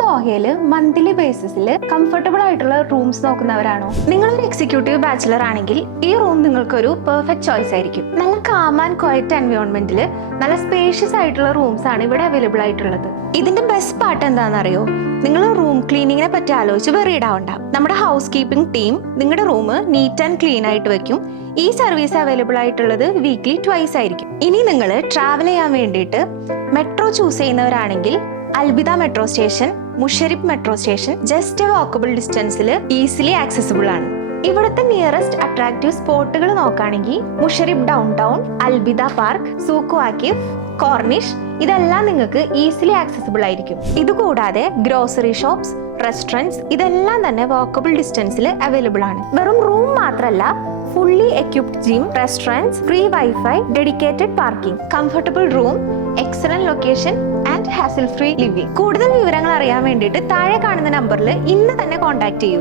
ദോഹയിൽ monthly ബേസിസിൽ comfortable ആയിട്ടുള്ള rooms നോക്കുന്നവരാണോ? നിങ്ങളൊരു എക്സിക്യൂട്ടീവ് ബാച്ചിലർ ആണെങ്കിൽ ഈ റൂം നിങ്ങൾക്കൊരു പെർഫെക്റ്റ് ചോയ്സ് ആയിരിക്കും. നല്ല കാം ആൻഡ് ക്വയറ്റ് എൻവയോൺമെന്റിൽ നല്ല സ്പേഷ്യസ് ആയിട്ടുള്ള റൂംസ് ആണ് ഇവിടെ അവൈലബിൾ ആയിട്ടുള്ളത്. ഇതിന്റെ ബെസ്റ്റ് പാർട്ട് എന്താണെന്നറിയോ? നിങ്ങൾ റൂം ക്ലീനിങ്ങിനെ പറ്റി ആലോചിച്ച് വെറിയിടാവണ്ട. നമ്മുടെ ഹൗസ് കീപ്പിംഗ് ടീം നിങ്ങളുടെ റൂം നീറ്റ് ആൻഡ് ക്ലീൻ ആയിട്ട് വെക്കും. ഈ സർവീസ് അവൈലബിൾ ആയിട്ടുള്ളത് വീക്ക്ലി ട്വൈസ് ആയിരിക്കും. ഇനി നിങ്ങൾ ട്രാവൽ ചെയ്യാൻ വേണ്ടിയിട്ട് മെട്രോ ചൂസ് ചെയ്യുന്നവരാണെങ്കിൽ Al Bidda metro station, Msheireb metro station just walkable ഡിസ്റ്റൻസിൽ ഈസിലി ആക്സസിബിൾ ആണ്. ഇവിടുത്തെ നിയറസ്റ്റ് അട്രാക്റ്റീവ് സ്പോട്ടുകൾ നോക്കുകയാണെങ്കിൽ Msheireb downtown, Al Bidda park, Souq Waqif, Corniche ഇതെല്ലാം നിങ്ങൾക്ക് ഈസിലി ആക്സസിബിൾ ആയിരിക്കും. ഇതുകൂടാതെ ഗ്രോസറി ഷോപ്സ്, റെസ്റ്റോറൻറ്റ്സ് ഇതെല്ലാം തന്നെ വാക്കബിൾ ഡിസ്റ്റൻസിൽ അവൈലബിൾ ആണ്. വെറും റൂം മാത്രമല്ല, fully equipped gym, restaurants, free wifi, dedicated parking, comfortable room, excellent location and hassle free living. കൂടുതൽ വിവരങ്ങൾ അറിയാൻ വേണ്ടിയിട്ട് താഴെ കാണുന്ന നമ്പറിൽ ഇന്ന് തന്നെ കോൺടാക്ട് ചെയ്യൂ.